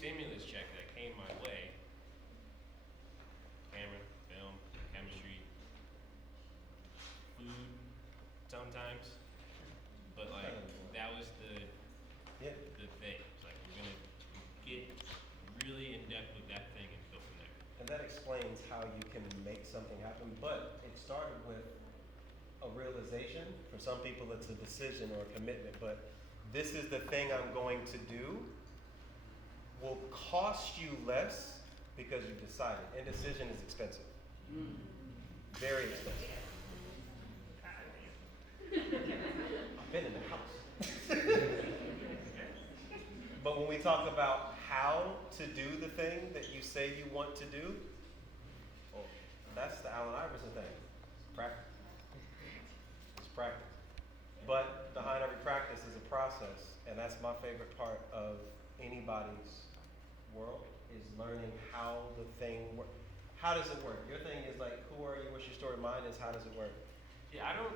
stimulus check that came my way, camera, film, chemistry, food, sometimes, but like that was Yeah. the thing. It's like we're gonna get really in depth with that thing and go from there. And that explains how you can make something happen, but it started with a realization. For some people, it's a decision or a commitment, but this is the thing I'm going to do will cost you less because you decided. Indecision is expensive. Very expensive. I've been in the house. But when we talk about how to do the thing that you say you want to do, well, that's the Allen Iverson thing. Practice. It's practice. But behind every practice is a process, and that's my favorite part of anybody's world, is learning how the thing works. How does it work? Your thing is like, who are you, what's your story? Mine is, how does it work? Yeah, I don't.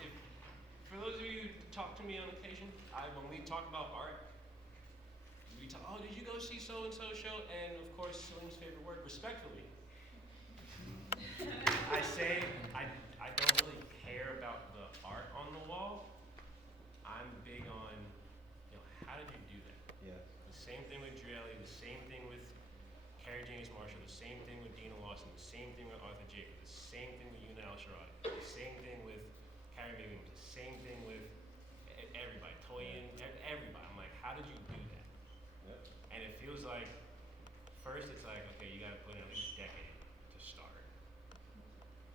If, for those of you who talk to me on occasion, when we talk about art, we talk. Oh, did you go see so and so show? And of course, Salim's favorite word, respectfully. I say I don't really care about the art on the wall. I'm big on, how did you do that? Yeah. The same thing with Dreelli, the same thing with Harry James Marshall, the same thing with Dina Lawson, the same thing with Arthur Jacob, the same thing with Yuna Al-Sharad, the same thing with Carrie Mae Weems, the same thing with everybody, Toyin, everybody. I'm like, how did you do that? Yeah. And it feels like, first it's like, okay, you gotta put in at least a decade to start.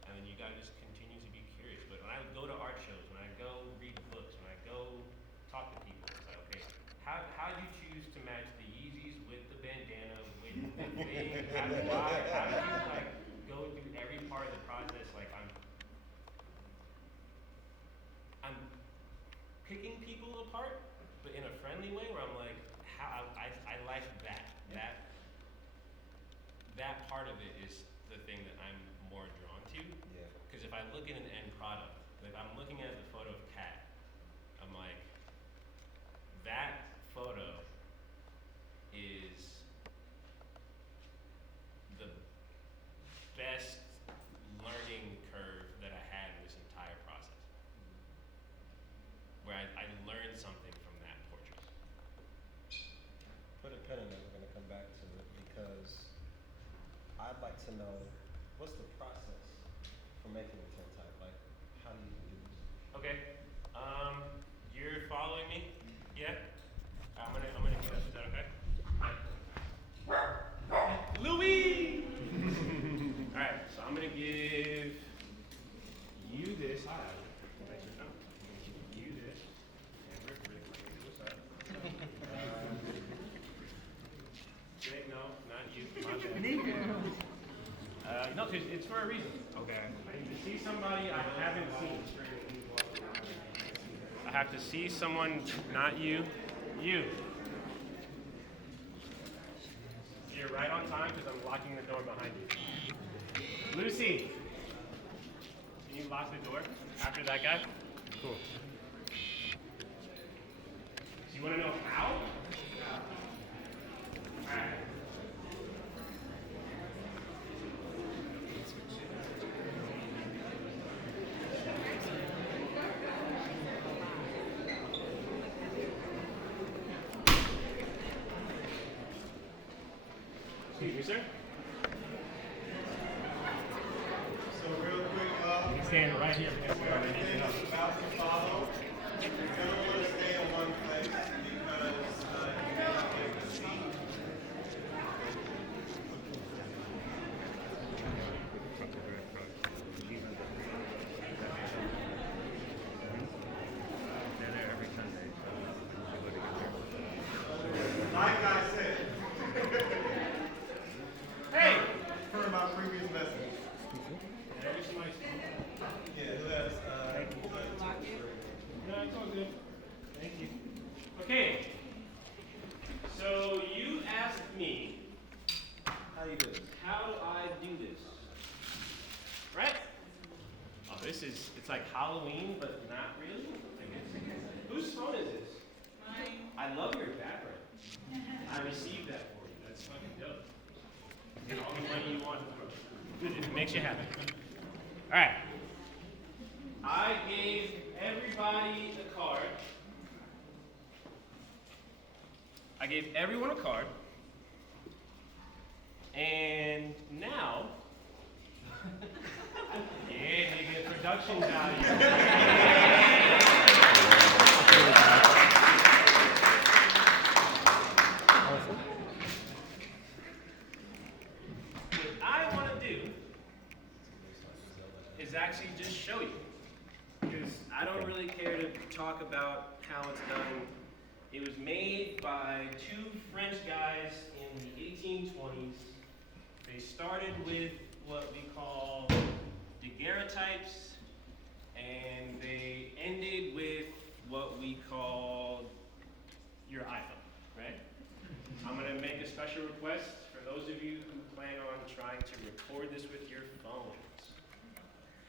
And then you gotta just continue to be curious. But when I go to art shows, when I go read books, when I go talk to people, it's like, okay, how do you choose to match the Yeezys with the bandana, with the thing? How do you like go through every part of the process? Like I'm picking people apart, but in a friendly way where I'm like, I like that. That part of it is the thing that I'm more drawn to. Yeah. Because if I look at an end product, like I'm looking at the photo of Kat, I'm like, that photo is the best learning curve that I had in this entire process. Where I learned something from that portrait. Put a pin in it, we're gonna come back to it because I'd like to know what's the process for making a tintype? Like, how do you do this? Okay. You're following me? Yeah? I'm gonna get up. Is that okay? Louis! Alright, so I'm gonna give you this. Hi. You this. Wait, no, not you. My bad. No, it's for a reason. Okay. I need to see somebody I haven't seen. I have to see someone, not you. You. You're right on time because I'm locking the door behind you. Lucy, can you lock the door after that guy? Cool. So you want to know how? All right. Excuse me, sir. So real quick, You can stand right here. everything is about to follow. You're gonna want to stay in one place because you may not be able to see. Like I said, Hey! per my previous message. Yeah, who has, No, it's all good. Thank you. Okay. So you asked me, How do you do this? how do I do this? Right? Oh, it's like Halloween, but not really, I guess. Whose phone is this? Mine. I love your background. I received that for you. all the money you want. If it makes you happy. All right. I gave everybody a card. I gave everyone a card. And now, yeah, nigga, production value. What I want to do is actually just show you. Because I don't really care to talk about how it's done. It was made by two French guys in the 1820s. They started with what we call daguerreotypes, and they ended with what we call your iPhone, right? I'm gonna make a special request for those of you who plan on trying to record this with your phones.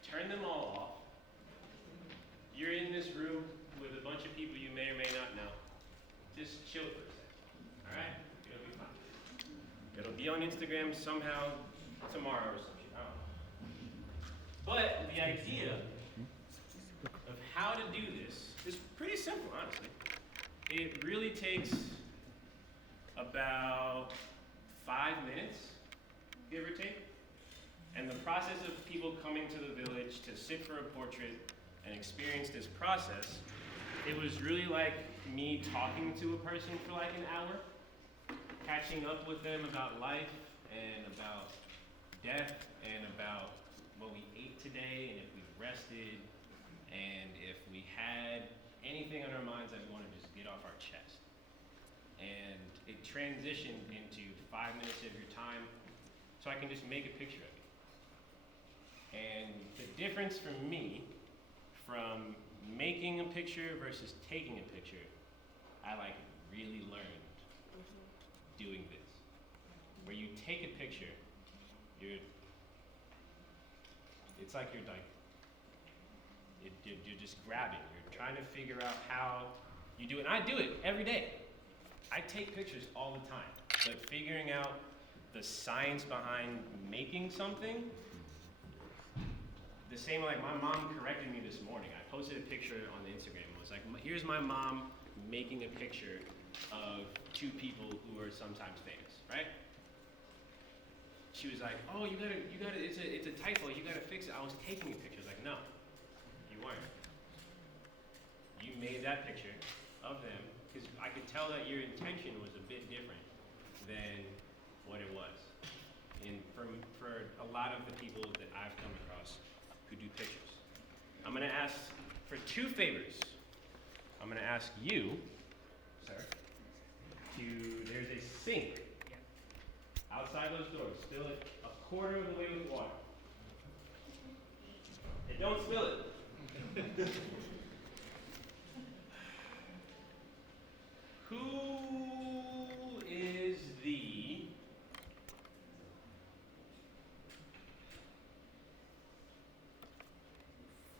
Turn them all off. You're in this room with a bunch of people you may or may not know. Just chill for a second, all right? It'll be fine. It'll be on Instagram somehow tomorrow or something, I don't know. But the idea of how to do this is pretty simple, honestly. It really takes about 5 minutes, give or take. And the process of people coming to the village to sit for a portrait and experience this process, it was really like me talking to a person for like an hour, catching up with them about life and about death and about what we ate today and if we rested and if we had anything on our minds that we want to just get off our chest. And it transitioned into 5 minutes of your time so I can just make a picture of you. And the difference for me from making a picture versus taking a picture, I like really learned doing this. Where you take a picture, it's like you're just grabbing. You're trying to figure out how you do it. And I do it every day. I take pictures all the time. But figuring out the science behind making something, the same like my mom corrected me this morning. I posted a picture on the Instagram. It was like, here's my mom making a picture of two people who are sometimes famous, right? She was like, oh, you gotta, it's a typo, you gotta fix it. I was taking a picture. I was like, no, you weren't. You made that picture of them, because I could tell that your intention was a bit different than what it was. And for a lot of the people that I've come across who do pictures. I'm gonna ask for 2 favors. I'm gonna ask you, sir, there's a sink outside those doors. Fill it a quarter of the way with water. And don't spill it. Who is the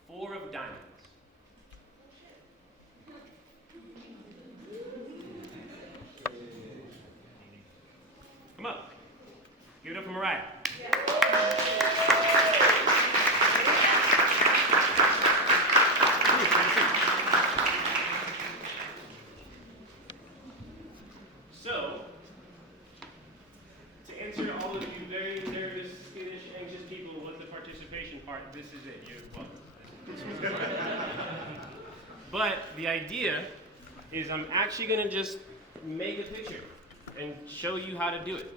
Four of Diamonds? Come up. Give it up for Mariah. So, to answer all of you very nervous, skittish, anxious people, what's the participation part? This is it. You're welcome. But the idea is I'm actually going to just make a picture and show you how to do it.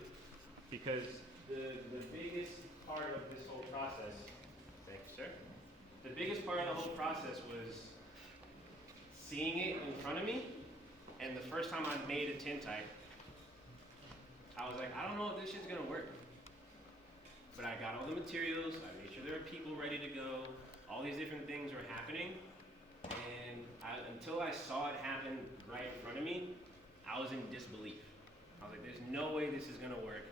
Because the biggest part of this whole process, thank you, sir. The biggest part of the whole process was seeing it in front of me. And the first time I made a tintype, I was like, I don't know if this shit's going to work. But I got all the materials, I made sure there were people ready to go, all these different things were happening. And until I saw it happen right in front of me, I was in disbelief. I was like, there's no way this is going to work.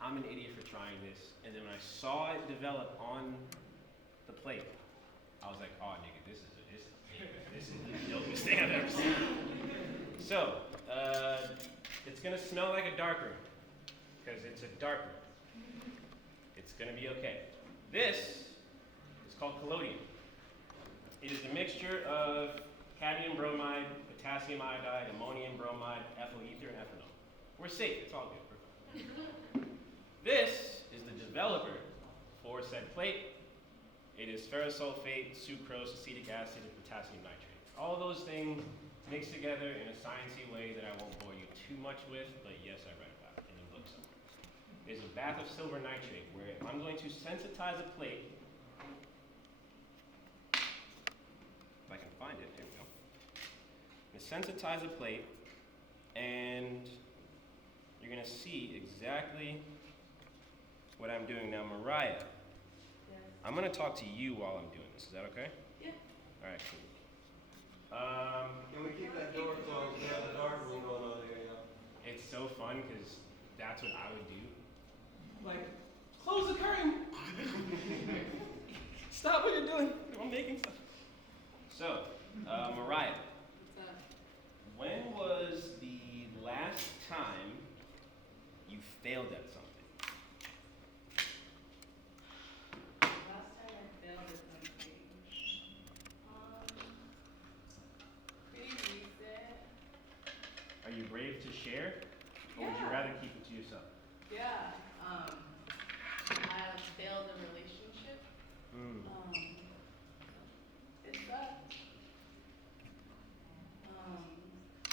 I'm an idiot for trying this. And then when I saw it develop on the plate, I was like, oh, nigga, this is the dopest thing I've ever seen. So, it's going to smell like a dark room, because it's a dark room. It's gonna be okay. This is called collodion. It is a mixture of cadmium bromide, potassium iodide, ammonium bromide, ethyl ether, and ethanol. We're safe, it's all good. We're fine. This is the developer for said plate. It is ferrosulfate, sucrose, acetic acid, and potassium nitrate. All those things mixed together in a sciencey way that I won't bore you too much with, but yes, I read about it in a book somewhere. It's a bath of silver nitrate where I'm going to sensitize a plate. If I can find it, there we go. I'm gonna sensitize a plate, and you're gonna see exactly what I'm doing now. Mariah, I'm gonna talk to you while I'm doing this. Is that okay? Yeah. All right, cool. Can we keep that door closed? We have a dark room going on here, y'all. It's so fun because that's what I would do. Like, close the curtain. Stop what you're doing. I'm making stuff. So, Mariah, What's up? when was the last time you failed at something? Last time I failed at something. Pretty recent. Are you brave to share, or would you Yeah. rather keep it to yourself? Yeah. I failed a relationship. It sucked.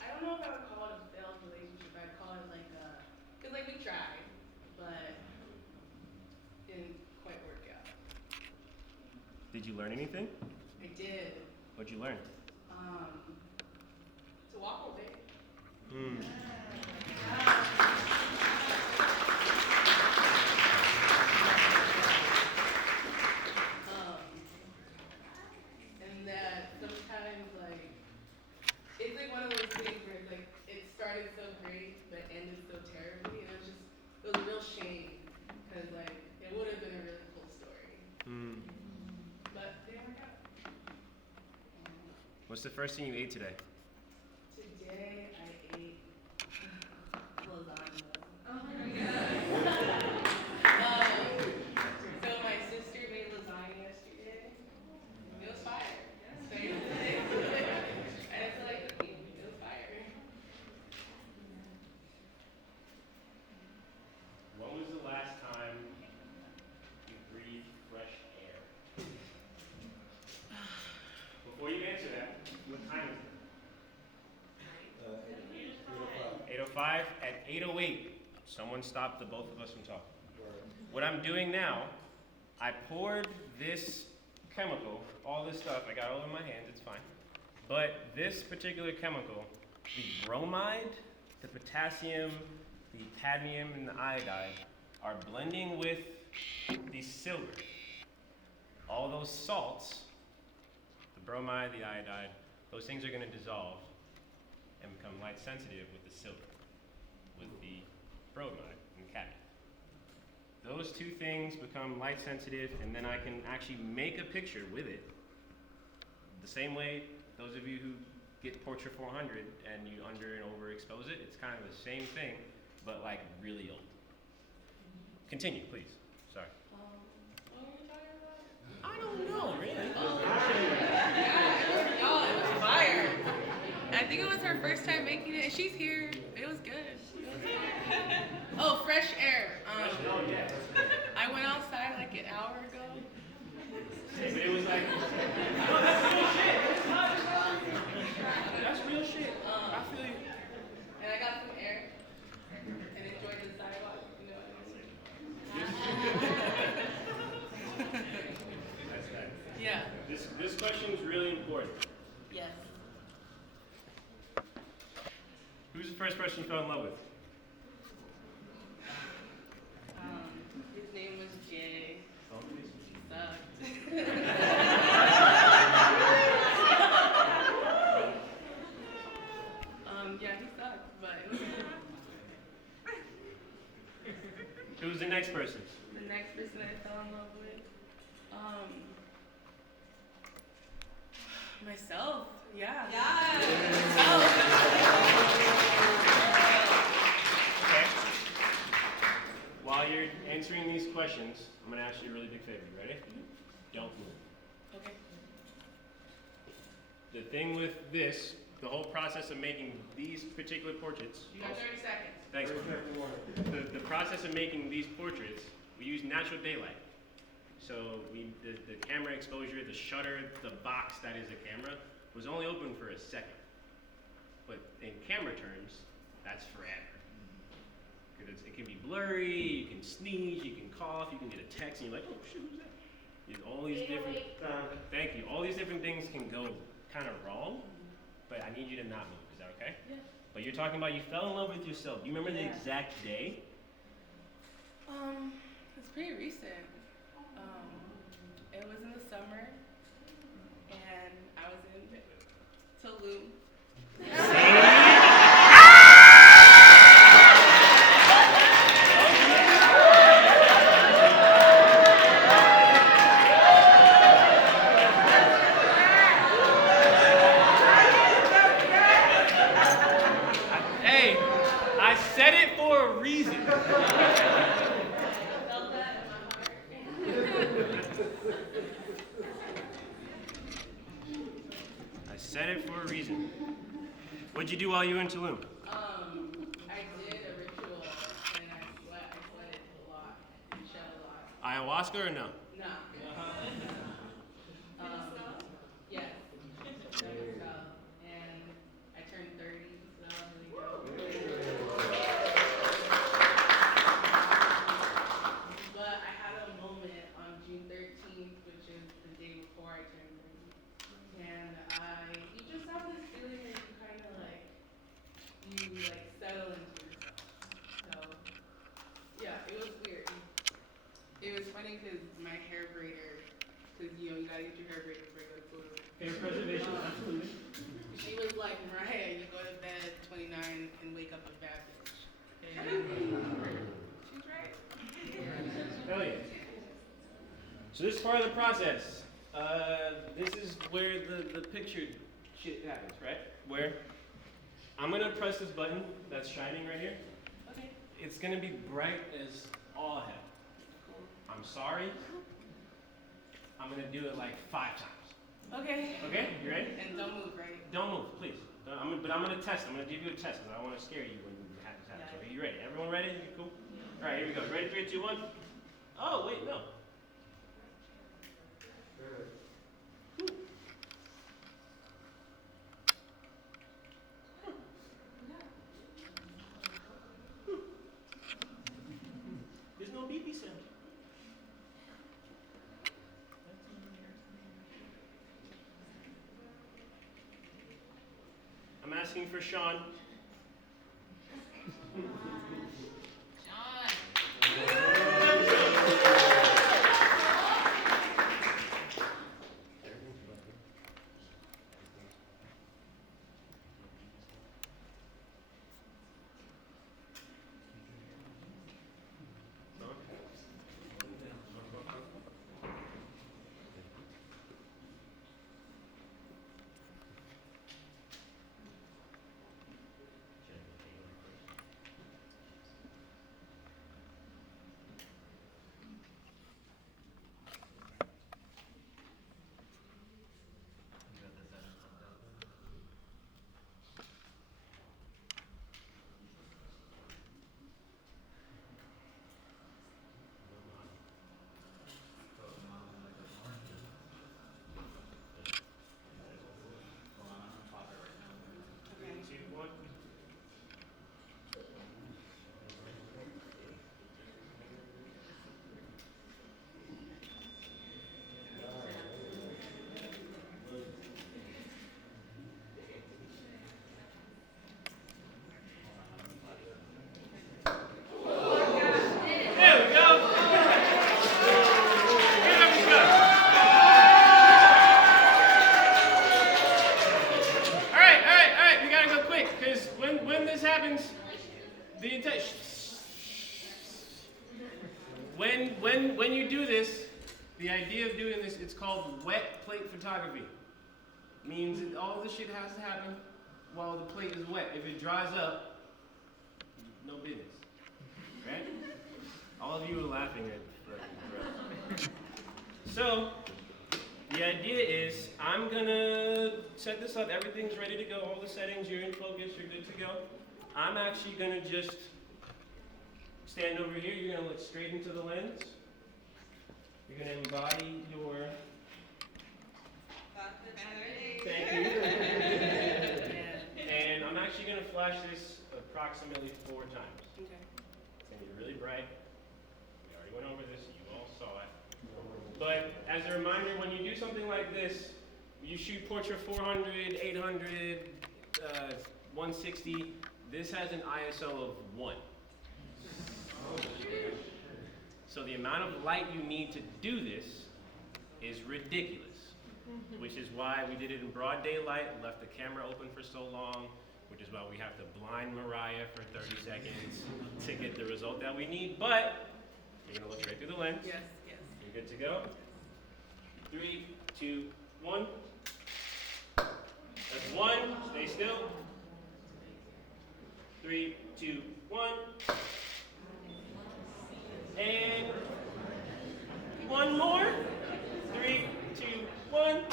I don't know if I would call it a failed relationship. I'd call it like a, cause like we tried, but didn't quite work out. Did you learn anything? I did. What'd you learn? To walk away. And that sometimes like it's like one of those things where like it started so great but ended so terribly, and it was a real shame because like it would have been a really cool story, but it didn't work out. What's the first thing you ate today? Today I ate lasagna. Oh my god. So my sister made lasagna yesterday. It was fire. So you know, I didn't feel like cooking. It was fire. When was the last time you breathed fresh air? Before you answer that, what time is it? 8:05. At 8:08, someone stopped the both of us from talking. What I'm doing now, I poured this chemical, all this stuff, I got it all in my hands, it's fine. But this particular chemical, the bromide, the potassium, the cadmium, and the iodide are blending with the silver. All those salts, the bromide, the iodide, those things are going to dissolve and become light sensitive with the silver, with the bromide and cadmium. Those two things become light sensitive, and then I can actually make a picture with it. The same way those of you who get Portrait 400 and you under and overexpose it, it's kind of the same thing, but like really old. Continue, please. Sorry. What were we talking about? I don't know, really. Y'all, it was fire. I think it was her first time making it. She's here. It was good. Oh, fresh air. Oh, yeah. I went outside like an hour ago. But it was like, no, that's real shit. It's not. That's real shit. I feel you. And I got some air and enjoyed the sidewalk. You know what I mean? That's that. Yeah. This question is really important. Yes. Who's the first person you fell in love with? His name was Jay. He sucked. Yeah, he sucked, but it was Who's the next person? the next person I fell in love with. Myself. Yeah. Okay. While while you're answering these questions, I'm gonna ask you a really big favor. You ready? Don't move. Okay. The thing with this, the whole process of making these particular portraits. You got 30 seconds. Thanks. The process of making these portraits, we use natural daylight. So the camera exposure, the shutter, the box that is a camera, was only open for a second. But in camera terms, that's forever. Because it can be blurry, you can sneeze, you can cough, you can get a text, and you're like, oh shit, who's that? All these different, thank you. All these different things can go kind of wrong, but I need you to not move. Is that okay? Yeah. But you're talking about you fell in love with yourself. Do you remember the Yeah. exact day? It's pretty recent. It was in the summer, and I was in Tulum. Hey, I said it for a reason. Felt that in my heart. I said it for a reason. What'd you do while you were in Tulum? I did a ritual, and I sweated a lot, and shed a lot. Ayahuasca or no? Nah. Yes. Never fell. And I turned 30, so there you go. But I had a moment on June 13th, which is the day before I turned 30. And you just have this feeling that you kind of you settle into yourself. So, yeah, it was weird. It was funny because my hair braider, because you gotta get your hair braided before you go to Tulum. Hair preservation, absolutely. She was like, Mariah, you go to bed 29 and wake up a bad bitch. And she's right. Hell yeah. So this is part of the process. This is where the picture shit happens, right? Where I'm gonna press this button that's shining right here. Okay. It's gonna be bright as all hell. I'm sorry. I'm gonna do it like 5 times. Okay. Okay? You ready? And don't move, right? Don't move, please. But I'm gonna test. I'm gonna give you a test because I don't want to scare you when you have this happen. So are you ready? Everyone ready? You cool? All right, here we go. Ready? 3, 2, 1. Oh wait, no. There's no beepy sound. I'm asking for Sean. When you do this, the idea of doing this, it's called wet plate photography. Means that all this shit has to happen while the plate is wet. If it dries up, no business, right? All of laughing at. So, the idea is I'm gonna set this up. Everything's ready to go. All the settings, you're in focus, you're good to go. I'm actually gonna just stand over here. You're gonna look straight into the lens. You're gonna embody your. Thank you. And I'm actually gonna flash this approximately 4 times. Okay. It's gonna be really bright. We already went over this. You all saw it. But as a reminder, when you do something like this, you shoot portrait 400, 800, 160. This has an ISO of 1. So the amount of light you need to do this is ridiculous, which is why we did it in broad daylight, left the camera open for so long, which is why we have to blind Mariah for 30 seconds to get the result that we need. But you're gonna look straight through the lens. Yes, yes. You're good to go. 3, 2, 1. That's 1. Stay still. 3, 2, 1. And 1 more. 3, 2, 1.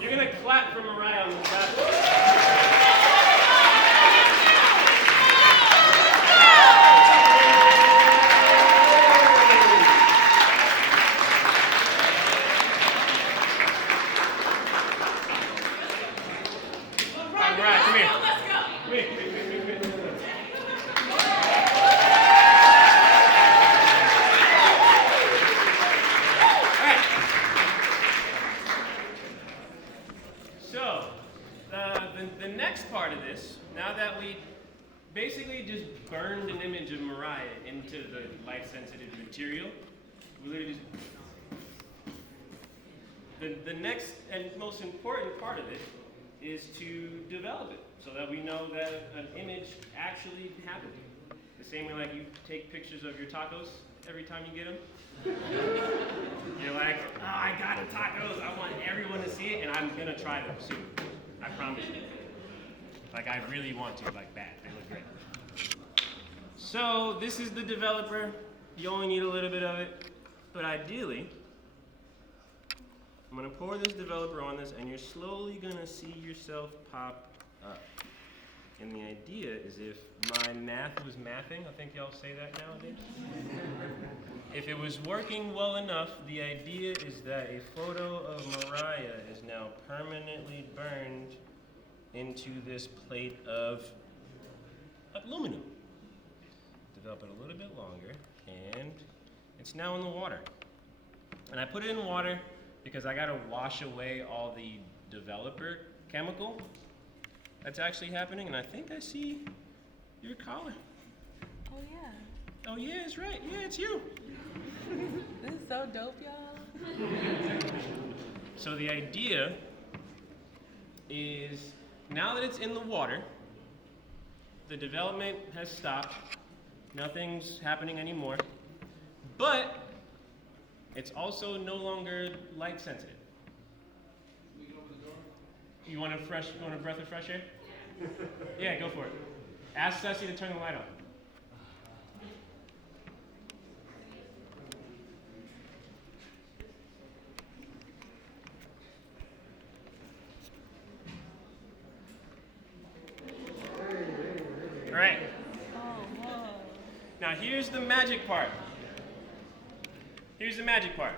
You're gonna clap for Mariah on the back. Mariah, come here. Let's go. Come here. Alright. So, the next part of this, now that we basically just burned an image of Mariah into the light-sensitive material, we literally just... The next and most important part of it is to develop it so that we know that an image actually happened. The same way like you take pictures of your tacos every time you get them. You're like, oh, I got the tacos. I want everyone to see it, and I'm gonna try them soon. I promise you. Like I really want to, like bad. They look great. So this is the developer. You only need a little bit of it, but ideally, I'm gonna pour this developer on this, and you're slowly gonna see yourself pop up. And the idea is if my math was mathing, I think y'all say that nowadays. If it was working well enough, the idea is that a photo of Mariah is now permanently burned into this plate of aluminum. Develop it a little bit longer, and it's now in the water. And I put it in water because I gotta wash away all the developer chemical that's actually happening, and I think I see your collar. Oh yeah. Oh yeah, it's right. Yeah, it's you. This is so dope, y'all. So the idea is, now that it's in the water, the development has stopped. Nothing's happening anymore. But it's also no longer light sensitive. You want a breath of fresh air? Yeah, go for it. Ask Ceci to turn the light on. All right. Now here's the magic part. Here's the magic part.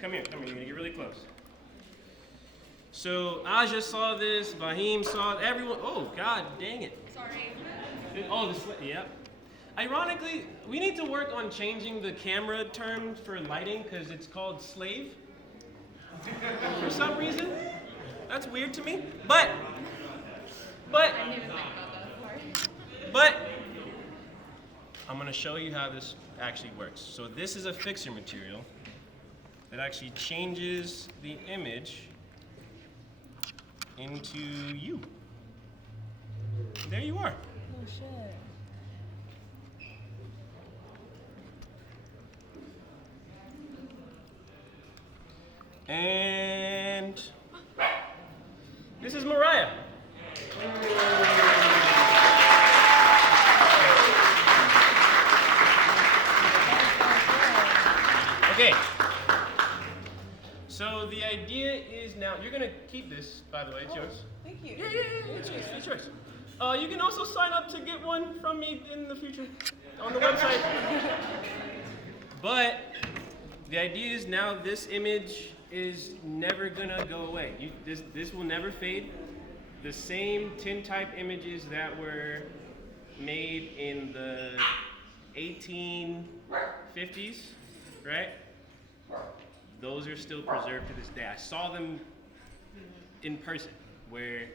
Come here, you're gonna get really close. So Aja saw this, Bahim saw it, everyone, oh god dang it. Sorry. Oh, yep. Ironically, we need to work on changing the camera term for lighting because it's called slave. For some reason. That's weird to me. But, I didn't even think about that part. but, I'm gonna show you how this actually works. So this is a fixer material that actually changes the image into you. There you are. Oh shit. And this is Mariah. idea is now, you're gonna keep this, by the way, it's yours. Thank you. Yeah, it's yours, it's yours. You can also sign up to get one from me in the future on the website. But the idea is now this image is never gonna go away. This will never fade. The same tintype images that were made in the 1850s, right? Those are still preserved to this day. I saw them in person, where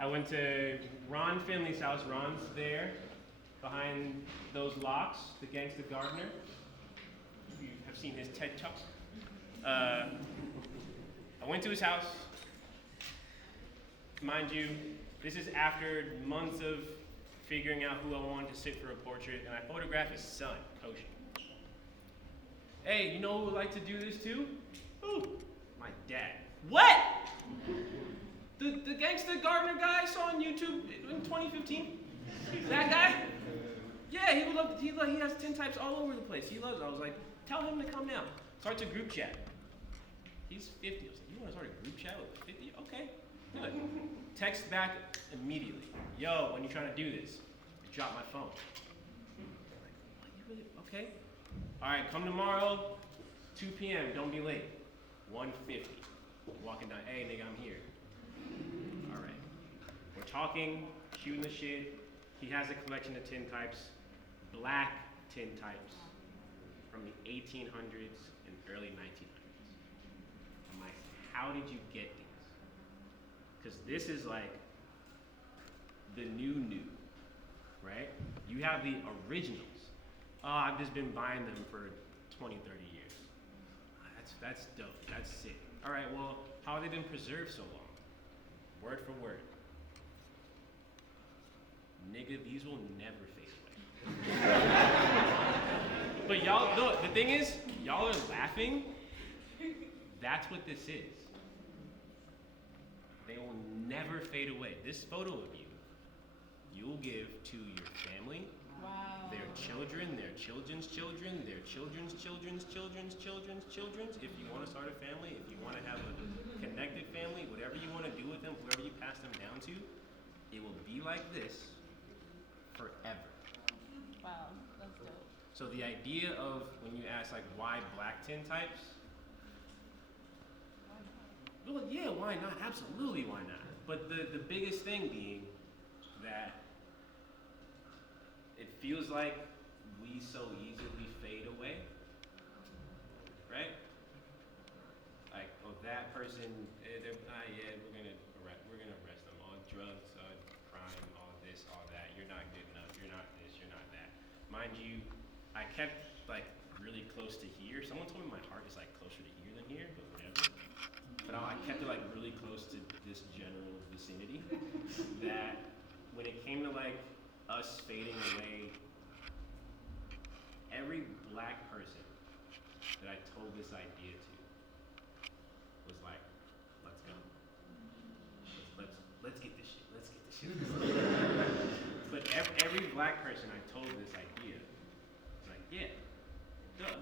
I went to Ron Finley's house. Ron's there, behind those locks, the Gangsta Gardener. If you have seen his TED Talks. I went to his house. Mind you, this is after months of figuring out who I wanted to sit for a portrait, and I photographed his son, Koshi. Hey, you know who would like to do this too? Who? My dad. What? The Gangsta Gardener guy I saw on YouTube in 2015? That guy? Yeah, he would love. He has tintypes all over the place. He loves it. I was like, tell him to come down. Starts a group chat. He's 50. I was like, you want to start a group chat with 50? Okay, good. Text back immediately. Yo, when you trying to do this? I dropped my phone. I'm like, what, you really? Okay. All right, come tomorrow, 2 p.m. Don't be late. 1:50. Walking down. Hey, nigga, I'm here. All right. We're talking, shooting the shit. He has a collection of tintypes, black tintypes from the 1800s and early 1900s. I'm like, how did you get these? Because this is like the new, right? You have the originals. I've just been buying them for 20, 30 years. That's dope. That's sick. All right, well, how have they been preserved so long? Word for word. Nigga, these will never fade away. But y'all, no, the thing is, y'all are laughing. That's what this is. They will never fade away. This photo of you, you'll give to your family, Wow. their children, their children's children, their children's children's children's children's children's. If you want to start a family, if you want to have a connected family, whatever you want to do with them, whoever you pass them down to, it will be like this forever. Wow, that's dope. So the idea of when you ask like why black tintypes, well, yeah, why not? Absolutely, why not? But the biggest thing being that it feels like we so easily fade away, right? Like, oh, that person, we're gonna arrest them. All drugs, crime, all this, all that. You're not good enough. You're not this. You're not that. Mind you, I kept like really close to here. Someone told me my heart is like closer to here than here, but whatever. But I kept it like really close to this general vicinity. That when it came to like us fading away, every black person that I told this idea to was like, let's go. Let's get this shit. Let's get this shit. But every black person I told this idea was like, yeah, duh,